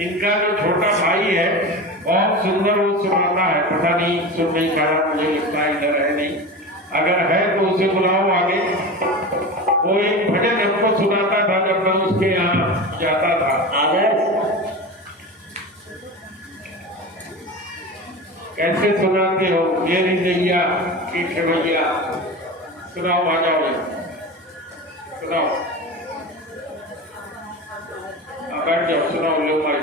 इनका जो छोटा भाई है बहुत सुंदर वो सुनाता है, पता नहीं सुन नहीं पा रहा, मुझे लगता है इधर है नहीं, अगर है तो उसे बुलाओ आगे। वो एक भजन हमको सुनाता था जब मैं उसके यहाँ जाता था। कैसे सुनाते हो ये रिजैया की भैया, सुनाओ, आ जाओ, सुनाओ, बैठ जाओ, सुनाओ, लो भाई।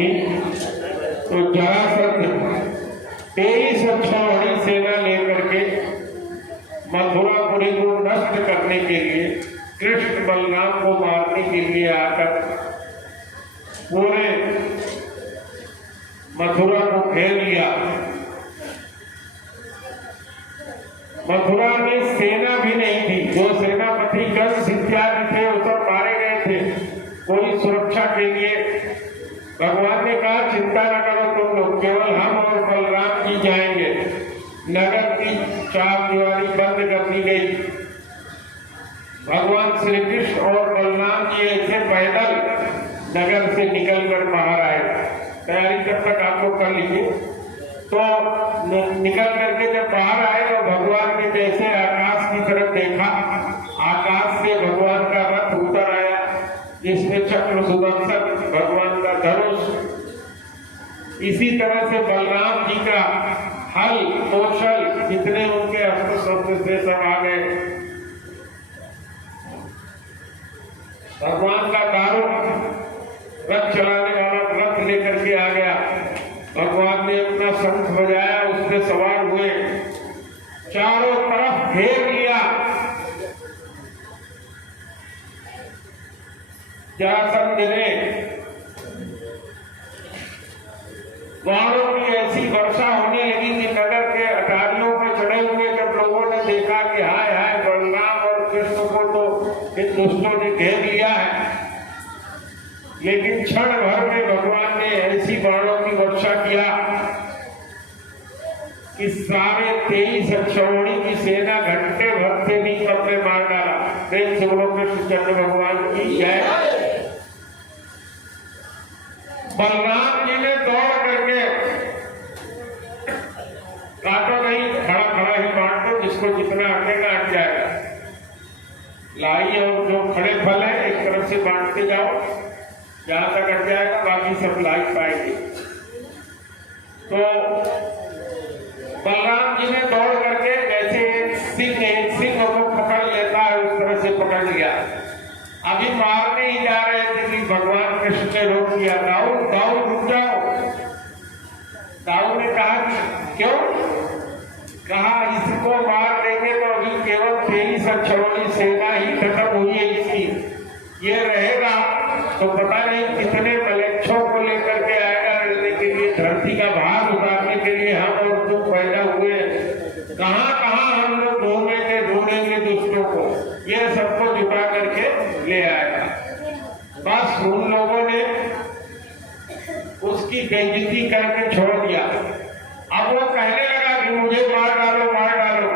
थी, तो जरासंध 23 अक्षौहिणी सेना लेकर के मथुरापुरी को नष्ट करने के लिए, कृष्ण बलराम को मारने के लिए आकर पूरे मथुरा को घेर लिया। मथुरा में सेना भी नहीं थी, जो सेनापति कंस इत्यादि थे वो सब मारे गए थे। कोई सुरक्षा के लिए भगवान ने कहा चिंता न करो तुम लोग, केवल हम और बलराम जी जाएंगे। नगर की चार दीवारी बंद कर दी गई। भगवान श्री कृष्ण और बलराम जी ऐसे पैदल नगर से निकलकर बाहर आए। तैयारी तब तक आपको कर लीजिए। तो निकल करके जब बाहर आए तो भगवान ने जैसे आकाश की तरफ देखा, आकाश से भगवान का रथ उतर आया, जिसमें चक्र सुदर्शन भगवान का धनुष, इसी तरह से बलराम जी का हल कौशल, जितने उनके अस्त्र शस्त्र से सब आ गए। भगवान का दारुण रथ चलाने वाला रथ लेकर के आ गया। भगवान ने अपना शंख बजाया, उसमें सवार हुए, चारों तरफ घेर लिया। जरासंध ने बाणों की ऐसी वर्षा होने लगी कि नगर के अटारियों पर चढ़े हुए जब लोगों ने देखा कि हाय हाय बलराम और कृष्ण को तो इन दुष्टों ने घेर लिया है, लेकिन क्षण भर में भगवान ने ऐसी बाणों की वर्षा किया कि सारे 23 अक्षौहिणी की सेना घंटे भर से भी कम में मार डाला। प्रेम से बोलो कृष्णचंद्र भगवान की जय। बलराम जी ने दौड़ करके, काटो नहीं, खड़ा खड़ा ही बांट दो, जिसको जितना अटेगा अट जाएगा। लाई और जो खड़े फल है एक तरफ से बांटते जाओ, जहां तक अट जाएगा बाकी सब लाई पाएंगे। तो बलराम जी ने दौड़ करके जैसे एक सिंह को पकड़ लेता है उस तरह से पकड़ लिया। अभी मारने ही जा रहे थे कि भगवान कृष्ण ने रोक दिया। दाऊ दाऊ रुक जाओ। दाऊ ने कहा कि क्यों? कहा इसको मार देंगे तो अभी केवल 23 अक्षौहिणी सेना ही खत्म हुई है इसकी, ये रहेगा तो पता नहीं कितने मलेच्छों को लेकर के आएगा लड़ने के लिए, धरती का भार उतारने के लिए हम और तुम पैदा हुए। कहां कहां हम लोग ढूंढेंगे दुष्टों को, ये सबको जुटा करके ले आएगा। बस उन लोगों ने उसकी बेइज्जती करके छोड़ दिया। अब वो कहने लगा कि मुझे मार डालो मार डालो,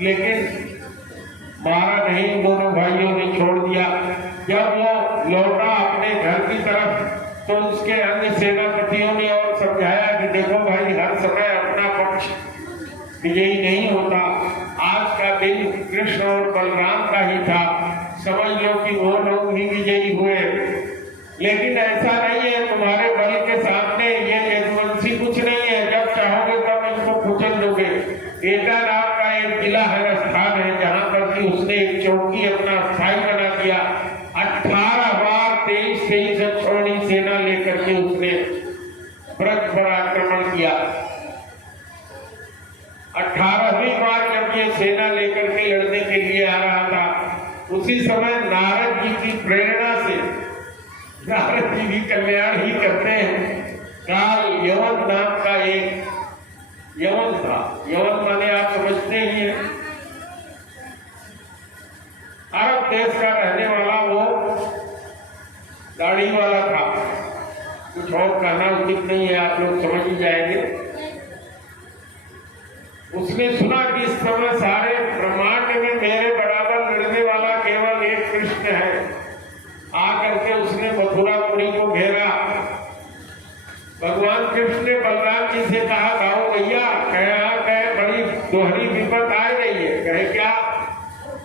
लेकिन मारा नहीं, दोनों भाइयों ने छोड़ दिया। जब वो लौटा अपने घर की तरफ तो उसके अन्य सेनापतियों ने और समझाया कि देखो भाई, हर समय अपना पक्ष विजयी नहीं होता। आज का दिन कृष्ण और बलराम का ही था, समझ लो कि वो लोग ही विजयी हुए, लेकिन ऐसा नहीं है। तुम्हारे बल के सामने ये यदुवंशी कुछ नहीं है, जब चाहोगे तब इसको कुचल दोगे। एटा नाम का एक जिला है, स्थान है, जहां पर कि उसने एक चौकी अपना स्थायी बना दिया। 18 बार 23 अक्षौहिणी सेना लेकर के उसने ब्रज पर आक्रमण किया। 18वीं बार जब ये सेना लेकर के लड़ने के लिए आ रहा था, उसी समय नारद जी की प्रेरणा से, नारद जी भी कल्याण ही करते हैं। काल यवन नाम का एक यवन था। यवन माने आप समझते ही हैं, अरब देश का रहने वाला वो दाढ़ी वाला था। कुछ और कहना उचित नहीं है, आप लोग समझ ही जाएंगे। उसने सुना कि इस समय सारे ब्रह्मांड में मेरे बराबर लड़ने वाला केवल एक कृष्ण है। आकर के उसने मथुरापुरी को घेरा। भगवान कृष्ण ने बलराम जी से कहा, गाओ भैया, कहे बड़ी दोहरी विपद आ रही है। कहे क्या?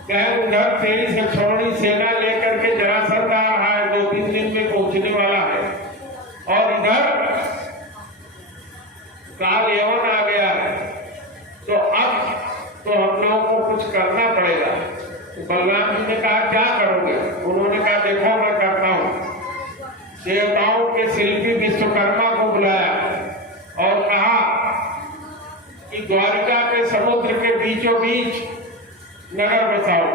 कहे उधर 23 अक्षौहिणी सेना लेकर के जरासंध आ रहा है, 2-3 दिन में पहुंचने वाला है, और इधर काल यवन आ गया है। तो अब तो हम लोगों को कुछ करना पड़ेगा। तो बलराम जी ने कहा, क्या करोगे? उन्होंने कहा, देखो मैं करता हूं। देवताओं के शिल्पी विश्वकर्मा को बुलाया और कहा कि द्वारिका के समुद्र के बीचों बीच नगर बसाओ।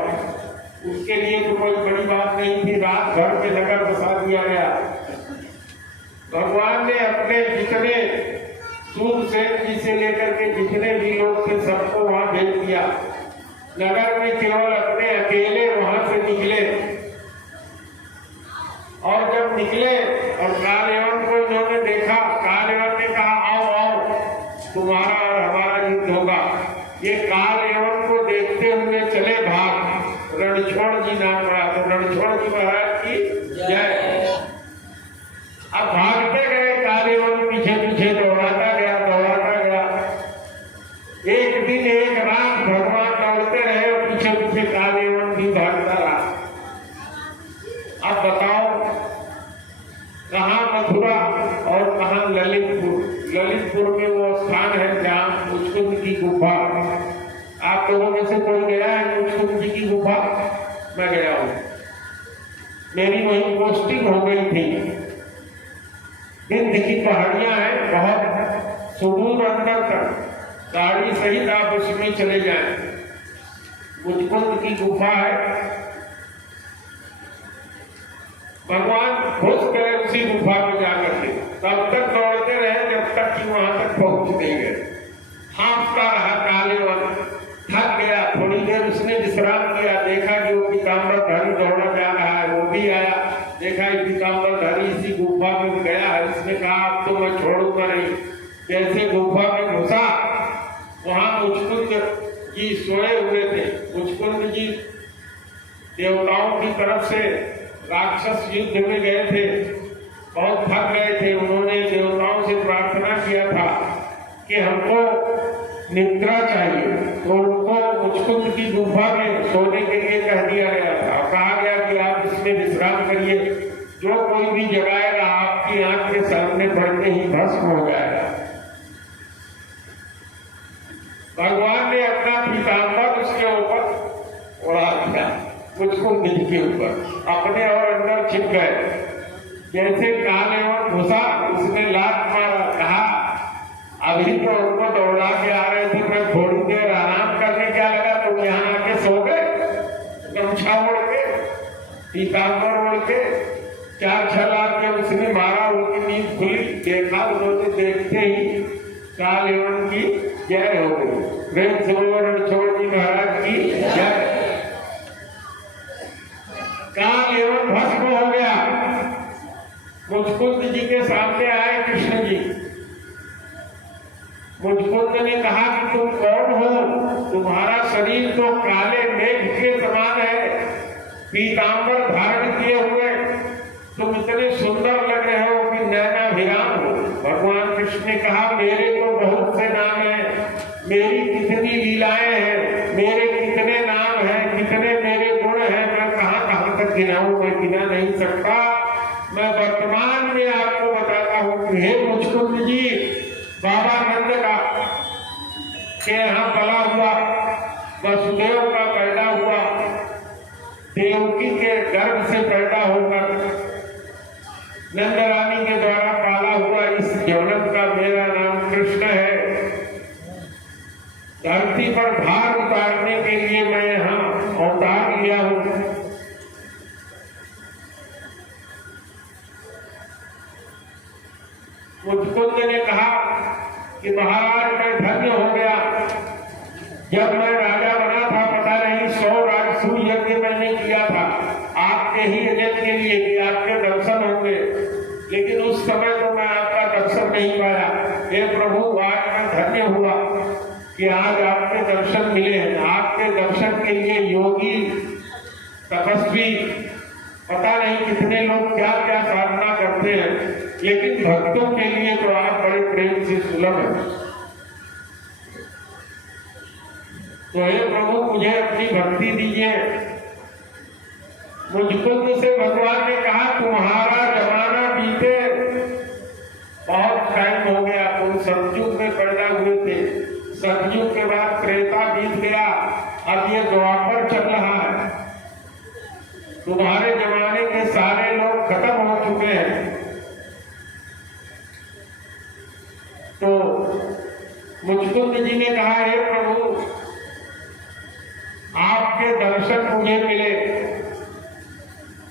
उसके लिए तो कोई बड़ी बात नहीं थी, रात भर में नगर बसा दिया गया। भगवान ने अपने जितने सूरसेन जी से लेकर के जितने भी लोग थे सबको वहां भेज दिया। नगर में केवल अपने अकेले वहां से निकले, और जब निकले और कालयवन को इन्होंने देखा, कालयवन ने कहा आओ आओ तुम्हारा और हमारा युद्ध होगा। ये कालयवन को देखते हुए चले भाग। रणछोड़ जी नाम रहा, तो रणछोड़ जी महाराज की जय। अब भागते गए, कालयवन पीछे पीछे दौड़ाता गया। एक दिन एक रात भगवान दौड़ते रहे और पीछे पीछे कालयवन भी भागता रहा। अब बताओ कहाँ मथुरा और कहाँ ललितपुर। ललितपुर में वो स्थान है जहाँ मुचकुंद की गुफा। आप लोगों में से कोई गया है मुचकुंद जी की गुफा? मैं गया हूँ, मेरी वही पोस्टिंग हो गई थी। विंध्य की पहाड़ियां हैं बहुत सुदूर अंदर तक, गाड़ी सहित आप उसमें चले जाएं। मुचकुंद की गुफा है। भगवान घुस गए उसी गुफा में जाकर के, तब तक दौड़ते रहे जब तक कि वहां तक पहुंच नहीं गए। हाँफता रहा कालयवन, थक गया। थोड़ी देर उसने विश्राम किया, देखा कि वो पीताम्बरधारी दौड़ा जा रहा है। वो भी आया, देखा पीताम्बरधारी इसी गुफा में गया है। उसने कहा अब तो मैं छोड़ूंगा नहीं। जैसे गुफा में घुसा, वहां मुचकुंद जी सोए हुए थे। मुचकुंद जी देवताओं की तरफ से राक्षस युद्ध में गए थे, बहुत थक गए थे। उन्होंने देवताओं से प्रार्थना किया था कि हमको निद्रा चाहिए, तो उनको मुचकुंद की गुफा में सोने के लिए कह दिया गया था। कहा गया कि आप इसमें विश्राम करिए, जो कोई भी जगाएगा आपकी आंख के सामने पड़ते ही भस्म हो जाएगा। भगवान ने अपना पीताम्बर उसके ऊपर उड़ा दिया, मुचकुंद जी के ऊपर, अपने और अंदर छिप गए। जैसे कालयवन घुसा, उसने लात मारा, कहा अभी तो उनको दौड़ा के आ रहे थे, मैं थोड़ी देर आराम करने क्या लगा, तुम यहाँ आके सो गए। गमछा ओढ़ के, पीताम्बर ओढ़ के, 4-6 लाख के उसने मारा, उनकी नींद खुली। देखा, उन्होंने देखते ही कालयवन की जय हो गई। प्रेम से रणछोड़ जी महाराज की जय। कालयवन भस्म हो गया। मुचकुंद जी के सामने आए कृष्ण जी। मुचकुंद ने कहा कि तुम कौन हो? तुम्हारा शरीर तो काले मेघ के समान है, पीताम्बर धारण किए हुए, तुम इतने सुंदर लग रहे हो कि नैनाभिराम हो। भगवान कृष्ण ने कहा मेरे तो बहुत से नाम हैं, मेरी कितनी लीलाएं हैं, मेरे कितने नाम हैं, कितने मेरे गुण हैं, मैं कहाँ कहाँ तक गिनाऊं, मैं गिना नहीं सकता। मैं वर्तमान में आपको बताता हूँ। हे मुचकुंद जी, बाबा नंद का के यहाँ पला हुआ, वसुदेव का पैदा हुआ, देवकी के गर्भ से पैदा होकर नंद रानी के द्वारा पाला हुआ इस जौनक का मेरा नाम कृष्ण है। धरती पर भार उतारने के लिए मैं यहाँ अवतार लिया हूँ। मुचकुंद ने कहा कि महाराज मैं धन्य हो गया, जब मैं राजा बना था पता नहीं 100 राजसूय यज्ञ मैंने किया था आपके ही यज्ञ के लिए कि आपके दर्शन होंगे, लेकिन उस समय तो मैं आपका दर्शन नहीं पाया। हे प्रभु, आज मैं धन्य हुआ कि आज आपके दर्शन मिले हैं। आपके दर्शन के लिए योगी तपस्वी पता नहीं कितने लोग क्या क्या साधना करते हैं, लेकिन भक्तों के लिए तो आप बड़े प्रेम से सुलभ है। तो हे प्रभु, मुझे अपनी भक्ति दीजिए। मुचकुंद से भगवान ने कहा तुम्हारा जमाना बीते, बहुत टाइम हो गया, तुम सतयुग में पैदा हुए थे, सतयुग के बाद त्रेता बीत गया, अब ये द्वापर चल रहा है। तुम्हारे जमाने के सारे लोग खत्म हो चुके हैं, तो मुचकुंद जी ने कहा, हे प्रभु, आपके दर्शन मुझे मिले।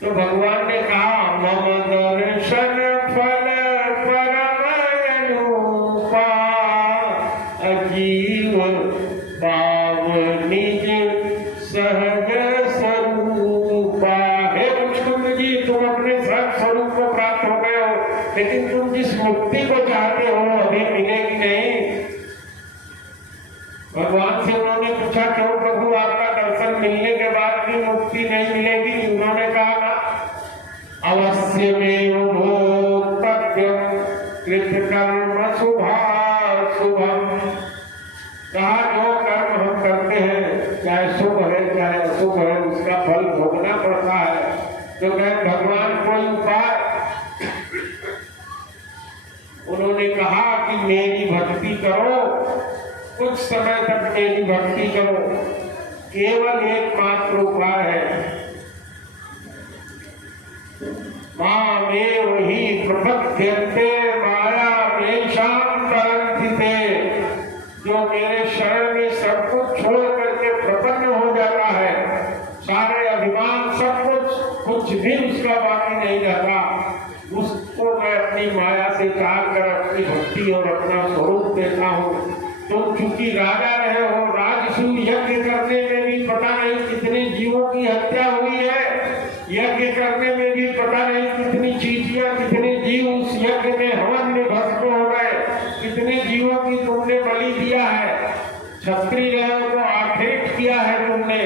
तो भगवान ने कहा, मम दर्शन फल परम अनुपा, अजीव पाव निज सहज स्वरूपा। हे मुचकुंद जी, तुम अपने सहज स्वरूप को प्राप्त हो गए हो, लेकिन तुम जिस मुक्ति को चाहते हो अभी मिलेगी नहीं। भगवान से उन्होंने पूछा, क्यों प्रभु, आपका दर्शन मिलने के बाद भी मुक्ति नहीं मिलेगी? उन्होंने कहा, अवश्यमेव भोक्तव्यं कृतकर्म शुभाशुभम्। कहा, जो कर्म हम करते हैं, चाहे शुभ है चाहे अशुभ है, उसका फल भोगना पड़ता है। तो कहे, भगवान कोई उपाय? उन्होंने कहा कि मेरी भक्ति करो, कुछ समय तक मेरी भक्ति करो, केवल एकमात्र उपाय है। मामेव ही प्रपद्यन्ते मायामेषां तरन्ति। जो मेरे शरण में सब कुछ छोड़ करके प्रपन्न हो जाता है, सारे अभिमान सब कुछ भी उसका बाकी नहीं रहता, उसको मैं अपनी माया से काट कर अपनी भक्ति और अपना स्वरूप देता हूँ। तुम चूंकि राजा रहे हो, राजसूय यज्ञ करने में भी पता नहीं कितने जीवों की हत्या हुई है, यज्ञ करने में भी पता नहीं कितनी चींटियां, कितने जीव उस यज्ञ में हवन में भस्म हो गए, कितने जीवों की तुमने बलि दिया है, क्षत्रिय को आखेट किया है तुमने।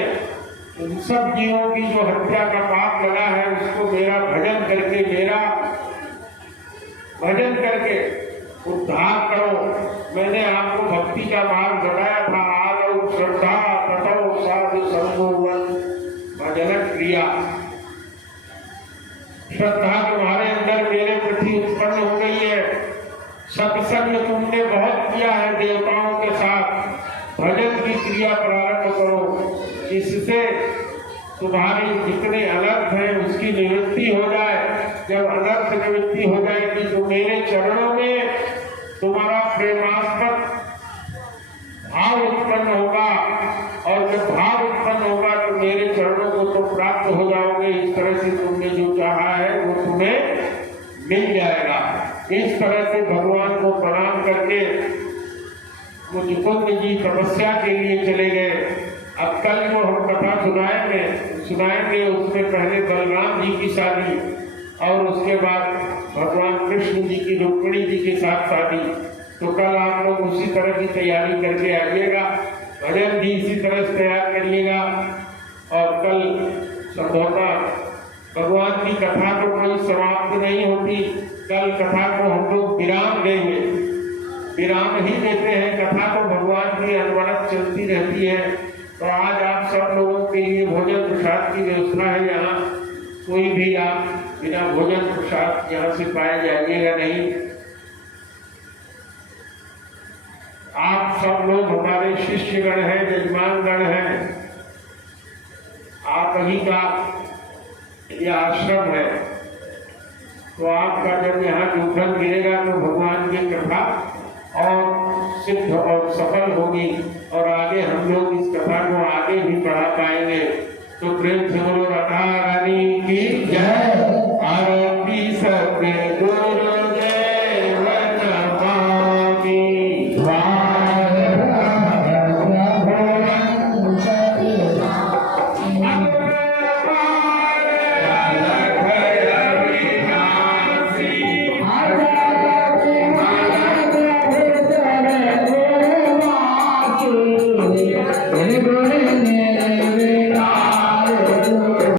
उन सब जीवों की जो हत्या का पाप लगा है, उसको मेरा भजन करके, मेरा भजन करके उद्धार करो। मैंने आपको भक्ति का मार्ग बताया था, आदौ श्रद्धा ततो साधु संगोवन भजन क्रिया। श्रद्धा तुम्हारे अंदर मेरे प्रति उत्पन्न हो गई है, सत्संग तुमने बहुत किया है देवताओं के साथ, भजन की क्रिया प्रारंभ करो, इससे तुम्हारे जितने अनर्थ है उसकी निवृत्ति हो जाए। जब अनर्थ निवृत्ति हो जाएगी तो मेरे चरणों में तुम्हारा प्रेमास्पद भाव उत्पन्न होगा, और जब भाव उत्पन्न होगा तो मेरे चरणों को तुम प्राप्त हो जाओगे। इस तरह से तुमने जो चाहा है वो तुम्हें मिल जाएगा। इस तरह से भगवान को प्रणाम करके मुचकुंद जी तपस्या के लिए चले गए। अब कल जो हम कथा सुनाएंगे उसमें पहले बलराम जी की शादी और उसके बाद भगवान कृष्ण जी की रुक्मिणी जी के साथ शादी। तो कल आप लोग उसी तरह की तैयारी करके आइएगा, भजन भी इसी तरह से तैयार करिएगा। और कल संभवतः भगवान की कथा तो कोई समाप्त नहीं होती, कल कथा को हम लोग विराम देंगे, विराम ही देते हैं। कथा तो भगवान की अनवरत चलती रहती है। तो आज आप सब लोगों के लिए भोजन प्रसाद की व्यवस्था है। यहाँ कोई भी आप बिना भोजन प्रसाद यहाँ से पाए जाइएगा नहीं। आप सब लोग हमारे शिष्यगण हैं, यजमानगण हैं, आप ही का यह आश्रम है। तो आपका जब यहाँ जूठन गिरेगा तो भगवान की कथा और सिद्ध और सफल होगी, और आगे हम लोग इस कथा को आगे भी बढ़ा पाएंगे। तो प्रेम से बोलो राधा रानी की जय।